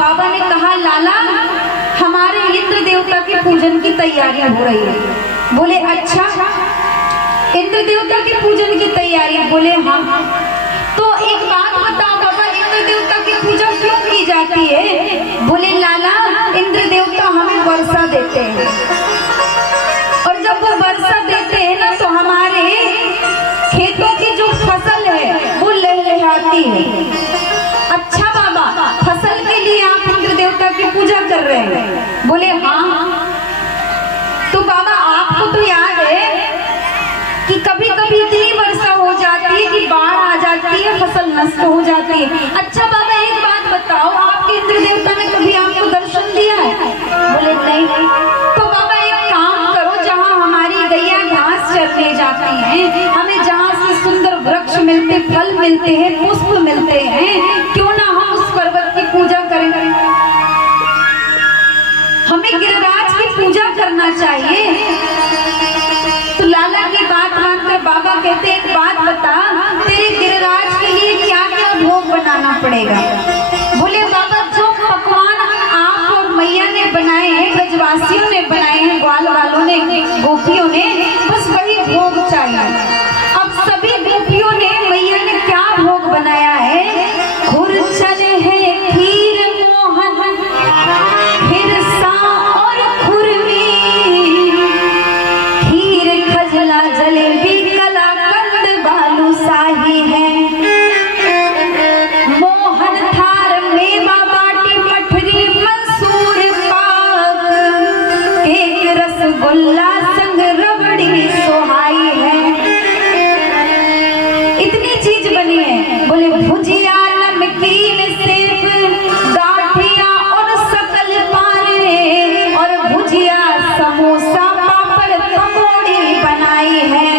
बाबा ने कहा लाला हमारे इंद्र देवता के पूजन की तैयारियां हो रही है। बोले अच्छा, इंद्र देवता के पूजन की तैयारियां? बोले हाँ। तो एक बात बताओ बाबा, इंद्र देवता की पूजा क्यों की जाती है? बोले लाला इंद्र देवता हमें वर्षा देते हैं, और जब वो वर्षा देते हैं ना तो हमारे खेतों की जो फसल है वो लहलहाती है। अच्छा बाबा, फसल के लिए आप इंद्र देवता की पूजा कर रहे हैं? बोले हाँ। तो बाबा आपको तो याद है कि कभी कभी इतनी वर्षा हो जाती है कि बाढ़ आ जाती है, फसल नष्ट हो जाती है। अच्छा बाबा एक बात बताओ, आपके इंद्र देवता ने कभी आपको दर्शन दिया है? बोले नहीं। तो बाबा एक काम करो, जहाँ हमारी गैया घास चरने जाती हैं, हमें जहाँ से सुंदर वृक्ष मिलते, फल मिलते हैं, पुष्प मिलते हैं, क्यों ना हम उस पर्वत की पूजा करें? हमें गिरिराज की पूजा करना चाहिए। तो लाला की बात मानकर बाबा कहते एक बात बता, तेरे गिरिराज के लिए क्या क्या भोग बनाना पड़ेगा? बोले बाबा जो पकवान आप और मैया ने बनाए हैं, ब्रजवासियों ने बनाए हैं, ग्वाल वालों ने, गोपियों ने, बस वही भोग चाहिए। अब सभी गोपियों ने, मैया ने क्या भोग बनाया है? खुरचन है, खीर मोहन, खिरसा और खुरमी, खीर खजला जलेबी कलाकंद बालूशाही है, मोहन थार मेवा बाटी मठरी मंसूर पाक, केक रसगुल्ला संग रबड़ी सोहाई है। इतनी चीज बनी है। बोले भुजिया, नमकीन, सेब, गाठिया और सकल पाने, और भुजिया, समोसा, पापड़, पकौड़ी बनाई है।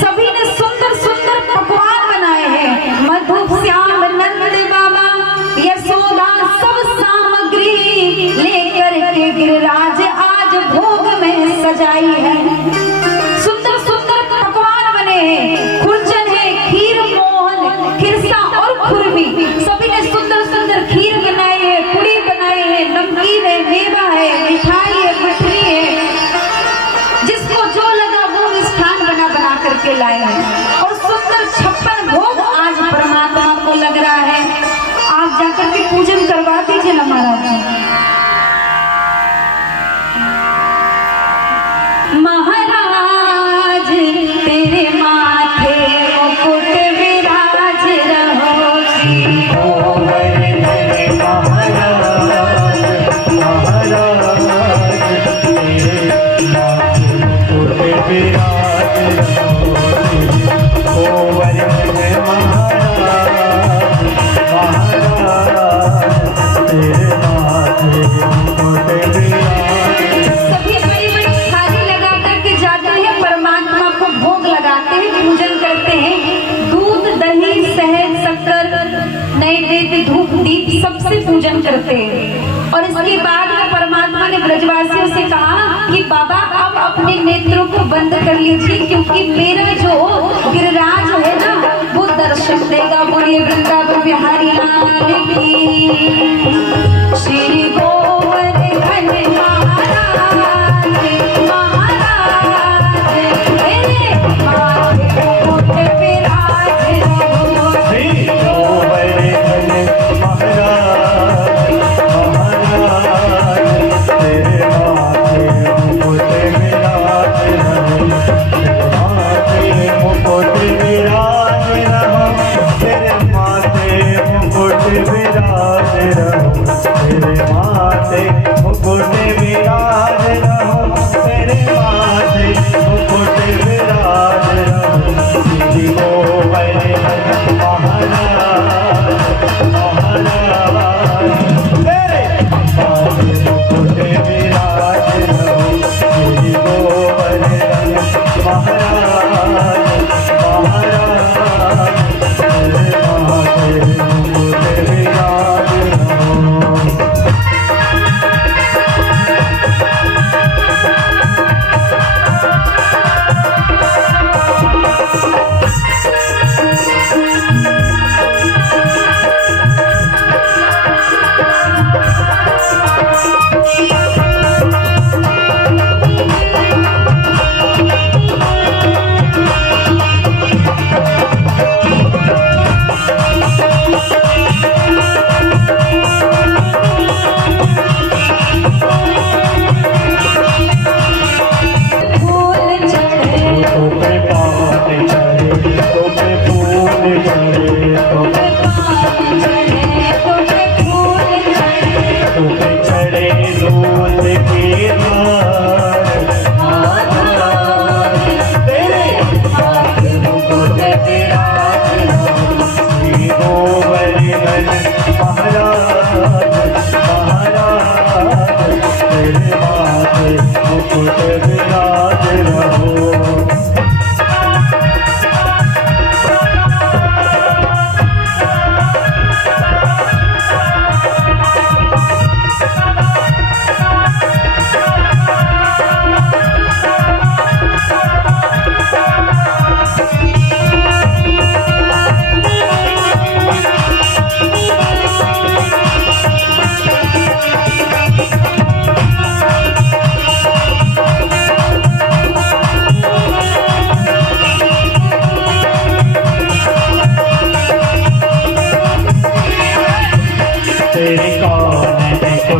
सभी ने सुंदर सुंदर पकवान बनाए हैं। मधु श्याम नंद बाबा यशोदा सब सामग्री लेकर के गिरिराज आज भोग में सजाई है। सुंदर सुंदर पकवान बने हैं, खुरचन है, खीर मोहन, खिरसा और खुरमी। सभी ने सुंदर सुंदर खीर बनाई है, पूड़ी बनाई है, नमकीन है, मेवा है, मिठाई है, मठरी है, जिसको जो लगा वो मिष्ठान बना बना करके लाए हैं। और सुंदर 56 भोग आज परमात्मा को लग रहा है। आप जाकर के पूजन करवा दीजिए ना महाराज। महाराज तेरे माथे मुकुट विराज रहो, सभी बड़ी बड़ी थाली लगा करके जाते हैं, परमात्मा को भोग लगाते हैं, पूजन करते हैं। दूध, दही, शहद, शक्कर, नैवेद्य, धूप, दीप सबसे पूजन करते हैं। और इसके बाद में परमात्मा ने ब्रजवासियों से कहा कि बाबा अब अपने नेत्रों को बंद कर लीजिए, क्योंकि मेरा जो गिरिराज है ना वो दर्शन देगा। बोलिए वृंदावन बिहारी लाल की, श्री गोवर्धन महाराज, महाराज मेरे माथे मुकुट विराज रहो, श्री गोवर्धन महाराज, महाराज तेरे माथे मुकुट विराज रहो, माथे मुकुट विराज रहो, तेरे माथे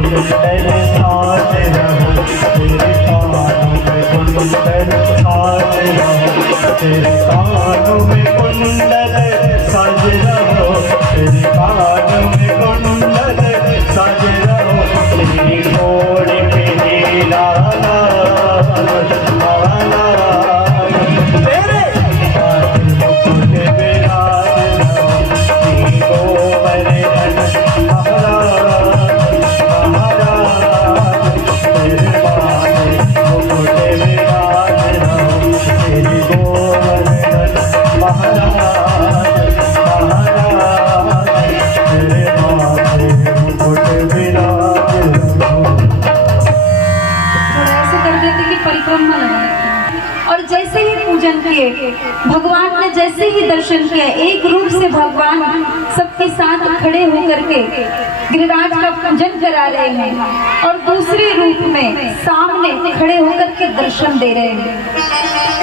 कुंडल साथ रहो, तेरे कानों में कुंडल साथ रहो, तेरे कानों में कुंडल साज रहो, तेरे कानों में कुंडल साज रहो, तेरी घोड़ी पे नीला तेरे हाथ मुकुट विराज रहो, श्री गोवर्धन महाराज महाराज, तेरे माथे मुकुट विराज रहो, श्री गोवर्धन महाराज महाराज, तेरे माथे मुकुट विराज रहो। थोड़ा ऐसे कर देते कि परिक्रमा लगा देते। और जैसे ही पूजन किए, भगवान ने जैसे ही दर्शन किया, एक रूप से भगवान सबके साथ खड़े होकर के गिरिराज का पूजन करा रहे हैं और दूसरे रूप में सामने खड़े होकर के दर्शन दे रहे हैं।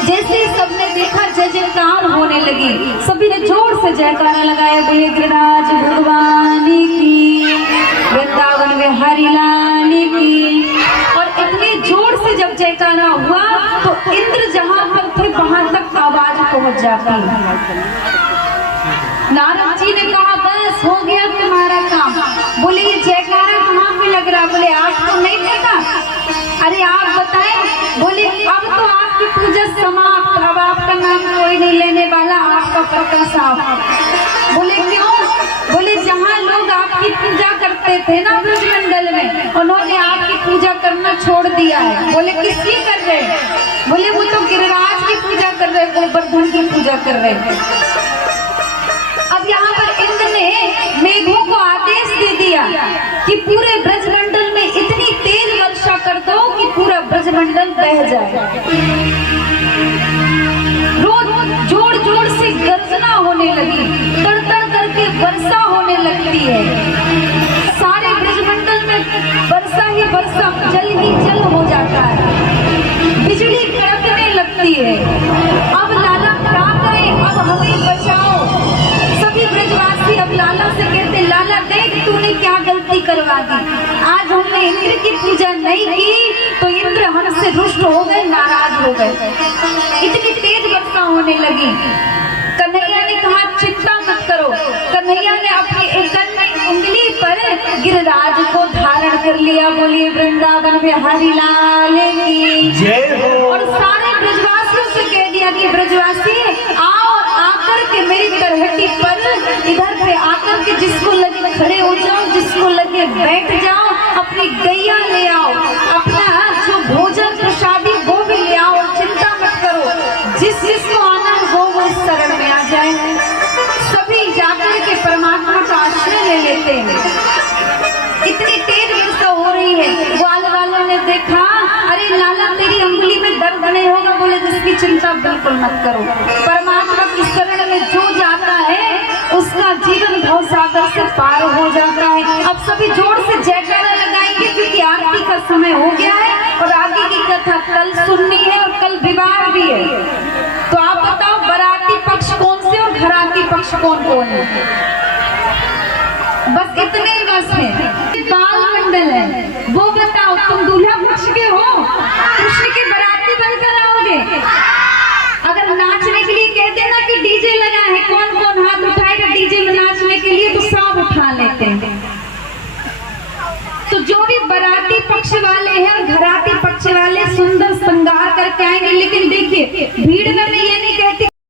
जैसे ही सबने देखा, जय जयकार होने लगी, सभी ने जोर से जयकारा लगाया, बोले गिरिराज भगवान की, वृंदावन में हरि लाल की। और इतने जोर से जब जयकारा हुआ तो इंद्र जहां पर थे वहां तक आवाज पहुंच जाती। नारद जी ने कहा बस हो गया तुम्हारा काम। बोले ये जयकारा कहाँ पे लग रहा? बोले आपको नहीं पता? अरे आप बताएं। बोले अब तो आपकी पूजा समाप्त, अब आपका नाम कोई नहीं लेने वाला, आपका पक्का साफ। बोले क्यों? बोले जहाँ लोग आपकी पूजा करते थे ना ब्रजमंडल में, उन्होंने आपकी पूजा करना छोड़ दिया है। बोले किसकी कर रहे? बोले वो तो गिरिराज की पूजा कर रहे, गोवर्धन की पूजा कर रहे। अब यहाँ पर इंद्र ने मेघों को आदेश दे दिया कि पूरे ब्रजमंडल में इतनी तेज वर्षा कर दो कि पूरा ब्रजमंडल बह जाए। रोज जोर जोर से गर्जना होने लगी, तड़ तड़ करके वर्षा होने लगती है। सारे ब्रजमंडल में वर्षा ही वर्षा, जल ही जल हो जाता है, बिजली कड़कने लगती है। अब लाला क्या करें? अब हमें बचाओ। सभी ब्रजवासी अब लाला से कहते, लाला देख तूने क्या गलती करवा दी। आज हमने इंद्र की पूजा नहीं की तो इंद्र हमसे रुष्ट हो गए, नाराज हो गए। इतनी तेज वर्षा होने लगी। कन्हैया ने कहा चिंता मत करो। कन्हैया ने अपनी एक उंगली पर गिरिराज को धारण कर लिया। बोलिए वृंदावन में हरि लाल की जय हो। और सारे ब्रजवासियों से कह दिया कि ब्रजवासी आओ, आकर के मेरी तरहटी पर इधर पे आकर के जिसको लगे खड़े हो जाओ, जिसको लगे बैठ जाओ, अपनी गैया ले आओ, अपना जो भोजन प्रसादी वो भी ले आओ, चिंता मत करो। जिसको आना हो वो इस शरण में आ जाए। सभी जाकर के परमात्मा का आश्रय ले लेते हैं। इतनी तेज वर्षा हो रही है। ग्वाल वालों ने देखा, अरे लाला तेरी उंगली में दर्द नहीं होगा। बोले जिसकी चिंता बिल्कुल मत करो। परमात्मा की शरण में जो जाता है उसका जीवन भवसागर से पार हो जाता है। अब सभी जोर से जयकारा लगाएंगे क्योंकि आरती का समय हो गया है और आगे की कथा कल सुननी है और कल विवाह भी है। तो आप बताओ बाराती पक्ष कौन से और घराती पक्ष कौन कौन है? बस इतने बस है। बाल मंडल है, वो बताओ तुम दूल्हा पक्ष के हो, कृष्ण के बाराती बनकर आओगे? अगर नाचने के लिए कहते हैं ना कि डीजे लगा है, कौन कौन हाथ उठाएगा डीजे में नाचने के लिए? तो सब उठा लेते हैं। तो जो भी बाराती पक्ष वाले हैं और घराती पक्ष वाले सुंदर श्रृंगार करके आएंगे, लेकिन देखिए भीड़ में भी ये